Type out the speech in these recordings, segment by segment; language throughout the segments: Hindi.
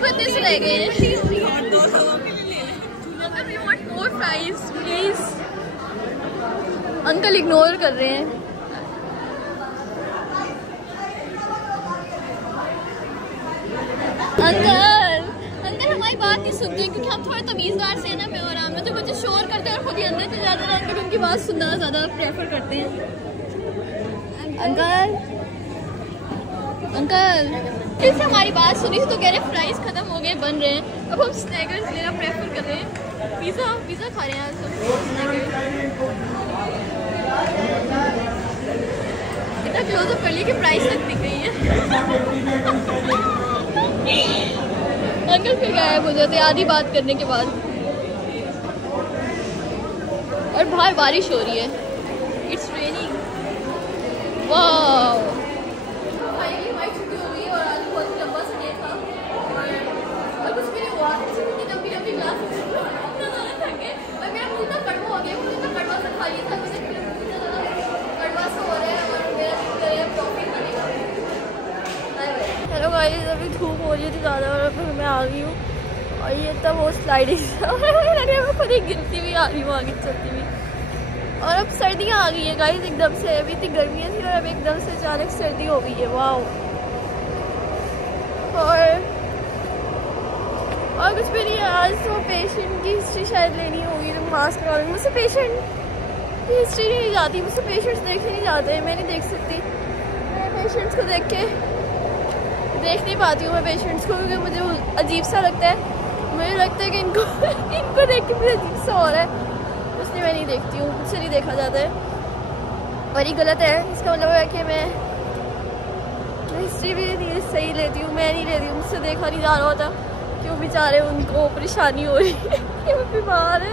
मेरे को इतने से रह गए हैं। मोर फ्राइज प्लीज। अंकल इग्नोर कर रहे हैं। अंकल हमारी बात नहीं सुनते क्योंकि हम थोड़े तमीज़दार से हैं ना। मैं और आमिर तो मुझे शोर करते हैं और खुद ही अंदर चले जाते हैं। अंकल उनकी बात सुनना ज़्यादा प्रेफर करते हैं। अंकल फिर से हमारी बात सुनी तो कह रहे हैं फ्राइज खत्म हो गए बन रहे हैं। अब हम स्नैकर्स लेना प्रेफर कर रहे हैं। पिज़्ज़ा खा रहे हैं आज हम। इतना क्लोजअप कर लिया कि प्राइस तक दिख गई है। अंकल फिर गायब हो जाते आधी बात करने के बाद। और बाहर बारिश हो रही है। It's raining. वाओ फाइनली हमारी छुट्टी हो गई और आज बहुत लंबा सा डे था और कुछ भी नहीं हुआ। लंबी लंबी क्लास थक गए और मेरा मुझे इतना कड़वा हो गया। मुझे इतना कड़वा सा खा लिया था। मुझे कड़वा सा हो रहा है और मेरा प्रॉफिट खाने का। हेलो गाइस, अभी धूप हो रही थी ज़्यादा और अभी मैं आ गई हूँ और ये तब वो स्लाइडिंग मैं खुद ही गिरती हुई आ रही हूँ आगे चलती हुई। और अब सर्दियाँ आ गई है गाइस एकदम से। अभी इतनी गर्मियाँ थी और अब एकदम से अचानक सर्दी हो गई है। वाओ। और कुछ भी नहीं है। आज तो पेशेंट की हिस्ट्री शायद लेनी होगी तो मास्क लगा लूँगी। मुझसे पेशेंट की हिस्ट्री नहीं जाती। मुझसे पेशेंट्स देखे नहीं जाते। मैं नहीं देख सकती। मैं पेशेंट्स को देख नहीं पाती हूँ मैं पेशेंट्स को क्योंकि मुझे अजीब सा लगता है। मुझे लगता है कि इनको देख के मुझे अजीब सा हो रहा है, इसलिए मैं नहीं देखती हूँ। मुझसे नहीं देखा जाता है और ये गलत है। इसका मतलब है कि मैं हिस्ट्री भी नहीं सही लेती हूँ। मैं नहीं लेती हूँ। मुझसे देखा नहीं जा रहा होता क्यों बेचारे उनको परेशानी हो रही है कि वो बीमार है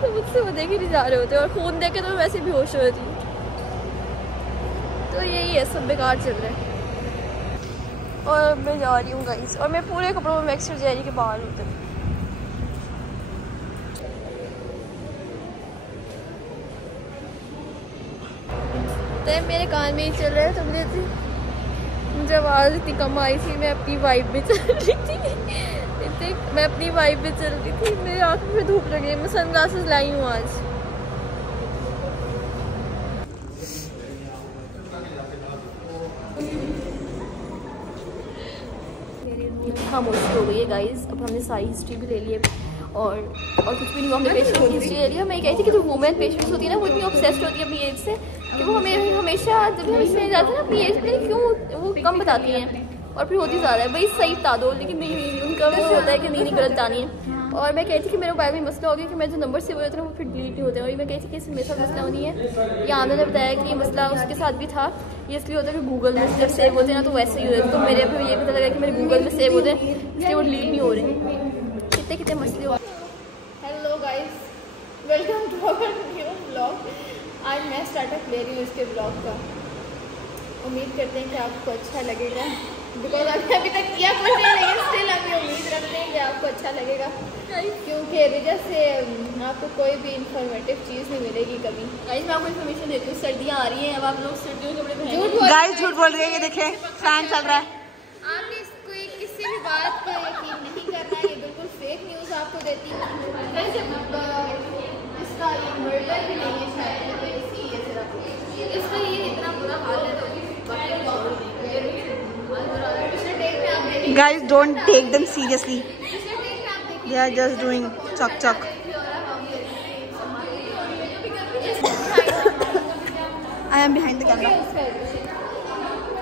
तो मुझसे वो देखे नहीं जा रहे होते। और खून देखे तो मैं वैसे बेहोश हो जाती हूँ। तो यही है, सब बेकार चल रहा है। और मैं जा रही हूँ गाइस और मैं पूरे कपड़ों में मैक्सर जैरी के बाहर होते हैं। तो मेरे कान में ही चल रहा है तो मुझे आवाज़ इतनी कम आई थी। मैं अपनी वाइब में चल रही थी। मैं अपनी वाइब में चल रही थी। मेरी आँखों में धूप लग रही है। मैं सनग्लासेस लाई हूँ आज। खामोशी हो गई है गाइस। अब हमने सारी हिस्ट्री भी ले ली है और कुछ भी नहीं हुआ। हमने पेशेंट की हिस्ट्री ले लिया। मैं कहती थी कि जो वुमेन पेशेंट्स होती है ना वो इतनी ऑब्सेस्ड होती है अपनी एज से कि वो हमें हमेशा जब हम इसमें जाते हैं ना अपनी एज पे क्यों वो कम बताती हैं और फिर होती ज़्यादा है। भाई सही बता दो लेकिन नहीं उनका वो होता है कि नहीं गलत बतानी है। और मैं कहती थी कि मेरे मोबाइल में मसला हो गया कि मैं जो नंबर सेव होते हैं वो फिर डिलीट नहीं होते हैं। और मैं कहती थी कि इसमें मेरे साथ मसला नहीं है। या आनंद ने बताया कि ये मसला उसके साथ भी था। ये इसलिए होता है कि गूगल में जब सेव होते हैं ना तो वैसे ही होते हैं। तो मेरे फिर ये पता लगा कि मेरे गूगल में सेव होते हैं इसलिए वो डिलीट नहीं हो रहे। कितने मसले हो। Hello guys, welcome to our new blog. आज मैं स्टार्टअप ले रही हूँ इसके ब्लॉग का। उम्मीद करते हैं कि आपको अच्छा लगेगा बिकॉज अभी तक किया कुछ नहीं लेकिन स्टिल अभी उम्मीद रखते हैं कि आपको अच्छा लगेगा क्योंकि वजह से आपको कोई भी इंफॉर्मेटिव चीज़ नहीं मिलेगी कभी। गाइस मैं आपको इन्फॉर्मेशन देती हूँ। सर्दियाँ आ रही हैं। अब आप लोग सर्दियों के कपड़े पहने। गाइस झूठ बोल रही है। ये देखें फैन चल रहा है। आपने कोई किसी भी बात पर यकीन नहीं करना है। ये बिल्कुल फेक न्यूज़ आपको देती है। इसका ये मर्डर भी नहीं है शायद इसका ये इतना बुरा हाल है। तो Guys, don't take them seriously. They are just doing chuck. I am behind the camera.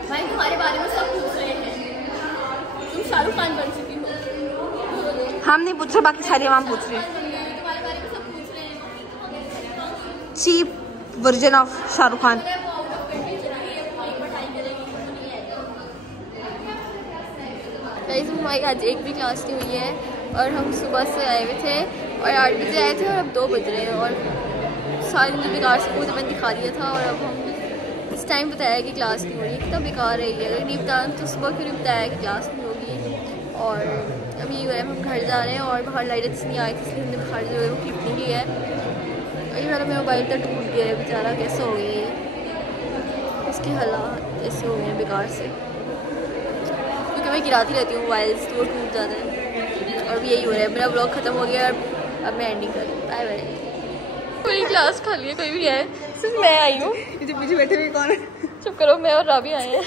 भाई तुम्हारे बारे में सब पूछ रहे हैं। तुम शाहरुख खान बन चुकी हो। हम नहीं पूछ रहे, बाकी सारी आवाम पूछ रही है। तुम्हारे बारे में सब पूछ रहे हैं। Cheap version of Shahrukh Khan. हमारी आज एक भी क्लास नहीं हुई है और हम सुबह से आए हुए थे और 8 बजे आए थे और अब 2 बज रहे हैं और सारे दिन बेकार से वो तो मैंने दिखा दिया था। और अब हम इस टाइम बताया कि क्लास नहीं हो रही। कितना बेकार है ये। अगर नहीं बताया तो सुबह क्यों नहीं बताया कि क्लास नहीं होगी। और अभी ये हम घर जा रहे हैं और बाहर लाइट्स नहीं आई थी इसलिए हमने बाहर जो है वो क्लिप नहीं लिया है। और ये मेरा मोबाइल तो टूट गया है बेचारा। कैसे हो गई इसके हालात ऐसे हो गए हैं बेकार से क्योंकि मैं गिराती रहती हूँ मोबाइल्स तो वो टूट जाता है। और अब यही हो रहा है, मेरा ब्लॉग खत्म हो गया और अब मैं एंडिंग कर रही हूँ। Bye bye. मेरी क्लास खाली है, कोई भी है, सिर्फ मैं आई हूँ। जो पीछे बैठे हुए कौन है? चुप करो, मैं और राबी आए हैं।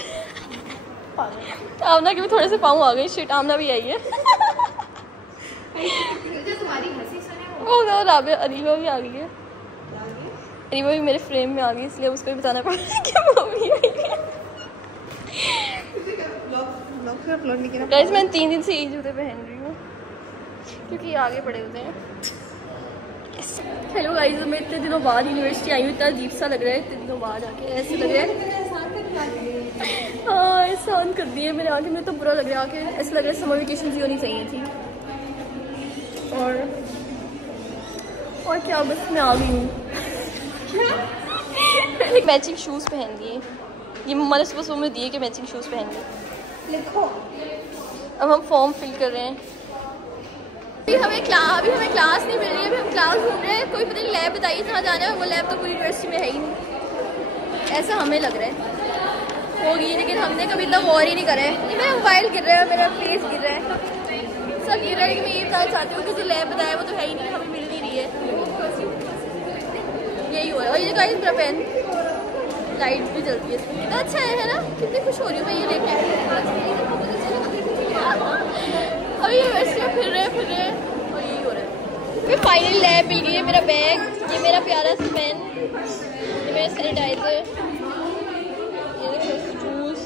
आमना के भी थोड़े से पाँव आ गई, शिट आमना भी आई है। ओ नो, राबी अरीबा भी आ गई है। अरीबा भी मेरे फ्रेम में आ गई, इसलिए उसको भी बताना पड़ा कि वो भी आई है। गाइस मैं 3 दिन से यही जूते पहन रही हूँ क्योंकि आगे पड़े होते हैं। हेलो गाइस, मैं इतने दिनों बाद यूनिवर्सिटी आई हूँ, इतना अजीब सा लग रहा है। इतने दिनों बाद आके ऐसे लग रहा है, हाँ एहसान कर दिए मेरे आके। मुझे तो बुरा लग रहा है आके, ऐसा लग रहा है समर वेकेशन ही होनी चाहिए थी। और क्या, बस मैं आ गई हूँ। मैचिंग शूज़ पहन लिए, ये मम्मा ने सुबह सुबह में दिए कि मैचिंग शूज़ पहन लिए। लिखो। अब हम फॉर्म फिल कर रहे हैं। अभी हमें क्लास नहीं मिल रही है, अभी हम क्लास ढूंढ रहे हैं। कोई पता नहीं लैब बताइए कहाँ जाना है, वो लैब तो पूरी यूनिवर्सिटी में है ही नहीं, ऐसा हमें लग रहा है। होगी, लेकिन हमने कभी इतना गौर ही नहीं करा है। मेरा मोबाइल गिर रहा है, मेरा फेस गिर रहा है, सब गिर रहा है। मैं ये बताना चाहती हूँ कि जो लैब बताया वो तो है ही नहीं, हमें मिल नहीं रही है। यही हो रहा है। और ये गाइस मेरा पेन लाइट भी जलती है, कितना अच्छा है ना, कितनी खुश हो रही हूँ मैं ये लेके। अभी यूनिवर्सिटी में फिर रहे और यही हो रहा है। मैं फाइनली लैब मिल गई है। मेरा बैग, ये मेरा प्यारा सा पेन, ये मेरा सैनिटाइजर, ये देखो जूस।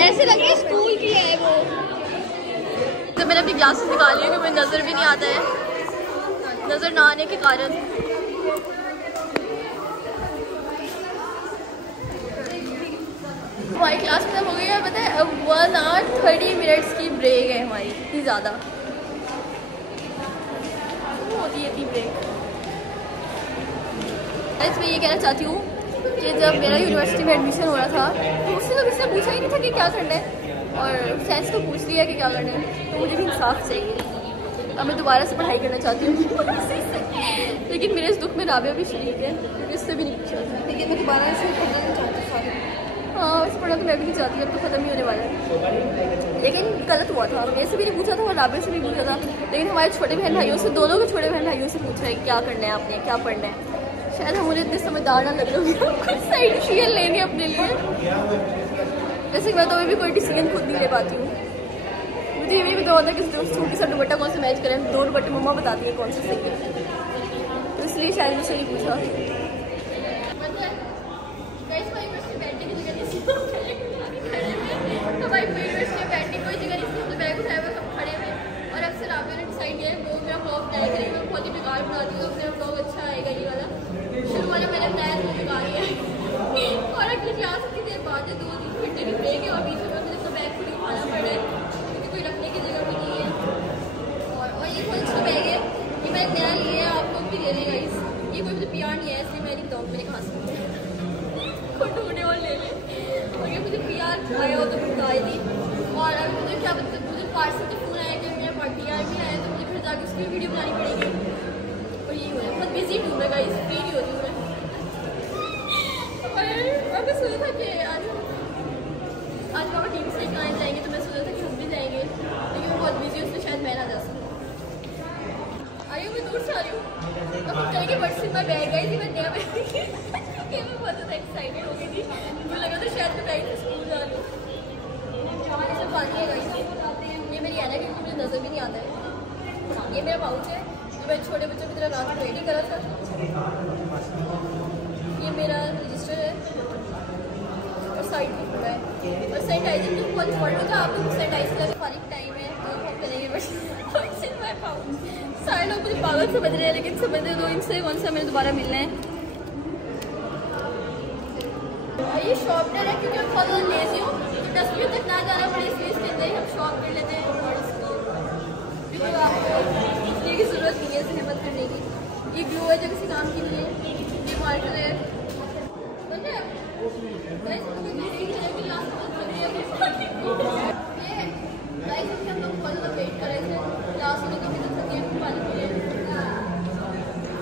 ऐसे लगे स्कूल की है वो। तो मैंने अपनी ग्लासेस निकाली है क्योंकि नज़र भी नहीं आता है, नज़र ना आने के कारण। हमारी क्लास खत्म हो गई है, पता है अब 1 hour 30 minutes की ब्रेक है हमारी। इतनी ज़्यादा होती है इतनी ब्रेक। मैं ये कहना चाहती हूँ कि जब मेरा यूनिवर्सिटी में एडमिशन हो रहा था तो मुझसे तो किसी ने पूछा ही नहीं था कि क्या करना है, और साइंस तो पूछ लिया कि क्या करना है, तो मुझे भी इंसाफ चाहिए। अब मैं दोबारा से पढ़ाई करना चाहती हूँ। लेकिन मेरे इस दुख में राबिया भी शरीक है, इससे भी नहीं पूछा था। लेकिन मैं दोबारा से पढ़ना नहीं चाहती सारी। हाँ वैसे पढ़ना तो मैं भी नहीं चाहती, अब तो खत्म ही होने वाला है। लेकिन गलत हुआ था, मेरे से भी नहीं पूछा था और राबिया से भी पूछा था, लेकिन हमारे छोटे बहन भाइयों से, दोनों के छोटे बहन भाइयों से पूछा है क्या करना है आपने, क्या पढ़ना है। शायद हम उन्हें इतने समझदार ना लग रहे होंगे, कुछ साइड डिसीजन लेंगे अपने लिए। जैसे कि मैं तो अभी भी कोई डिसीजन खुद नहीं ले पाती हूँ। मुझे ये भी पता होता है कि छोटी सा दुपट्टा कौन सा मैच करें, 2 दुपट्टे मम्मा बताती है कौन सा सही है, तो इसलिए शायद मुझसे नहीं पूछा। हमारी यूनिवर्सिटी में बैठने कोई जगह नहीं थी, तो बैग उठाए हुए हम खड़े हुए। और अक्सर आप ने डिसाइड किया वो मेरा ब्लॉग बनाया करेंगे, मैं बहुत ही बेकार बना दी, तो मेरा ब्लॉग अच्छा आएगा ये वाला। शुरू वाला मैंने बनाया तो बेकार ही है। और अगली क्लास की देर बाद 2-3 घंटे की ब्रेक है और बीच में मुझे अपना बैग खुद उठाना पड़ रहा है क्योंकि कोई रखने की जगह भी नहीं है। और ये बहुत अच्छा बैग है, ये मैंने नया लिया है, आप लोग भी ले लेगा। ये कोई मुझे PR नहीं है, इसलिए मैं नहीं बताऊँ, मैंने कहा खुद ढूंढने और ले लें। और ये मुझे PR आया हो तो बताई थी। और अभी मुझे क्या पता, मुझे पार्सल से फोन आया कि मेरा PR भी आया, तो मुझे फिर जाकर उसकी वीडियो बनानी पड़ेगी। और यही हो रहा है, बहुत बिजी हूँ मैं गाइस, फ्री नहीं होती हूँ मैं। और मैं सोचा था कि आज पापा टीम से आए जाएंगे, तो मैं सोचा था कि हम भी जाएंगे, लेकिन मैं बहुत बिजी हूँ, उसमें शायद मैं ना जा सकूँ। आई हूँ मैं दूर से आ रही हूँ। अब हम चलेंगे बट सिर्फ मैं बैग गई थी, मैं नया बैग क्योंकि मैं बहुत ज़्यादा एक्साइटेड हो गई थी, मुझे लगा था शायद मैं टाइम से स्कूल जा रही हूँ। सब पानी है गाइस, ये मेरी ऐना क्योंकि मुझे नज़र भी नहीं आता है। ये मेरा पाउच है जो मैं छोटे बच्चों की तरह रात रेडी करा था। ये मेरा रजिस्टर है और साइड में खुला है। और सैनिटाइजर तो बहुत इम्पोर्टेंट था, आप लोग सैनिटाइज करके फारिग टाइम है तो हम करेंगे, बट सारे लोग मुझे पागल समझ रहे हैं, लेकिन समझने दो, इनसे कौन सा मैंने दोबारा मिलना है। ये शॉर्पनर है क्योंकि मैं बहुत ज़्यादा लेजी हूँ, तो डस्टबिन तक ना जाना पड़े, इसलिए इसके अंदर ही हम शॉप कर लेते हैं। और इसकी आपको इसलिए की ज़रूरत नहीं है जहमत करने की। ये ग्लू है जो किसी काम के लिए, ये मार्कर है।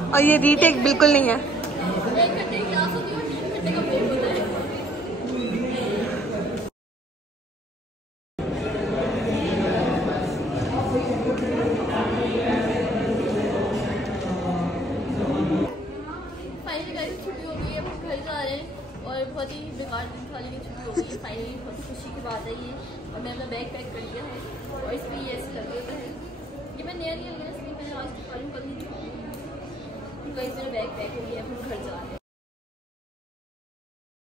और ये रीटेक बिल्कुल नहीं है। 1 घंटे की क्लास होती है और 3 घंटे फाइनली गाइस छुट्टी हो गई है, हम घर जा रहे हैं और बहुत ही बेकार दिन था लेकिन छुट्टी हो गई है फाइनली। बहुत खुशी की बात है ये। और मैंने अपना बैग पैक कर लिया है और इसमें ये ऐसे लग होता है, ये मैं नया लिया है इसलिए मैंने आज मालूम कर ली थी। गाइस मेरा बैग पैक हो गया है, हम घर जा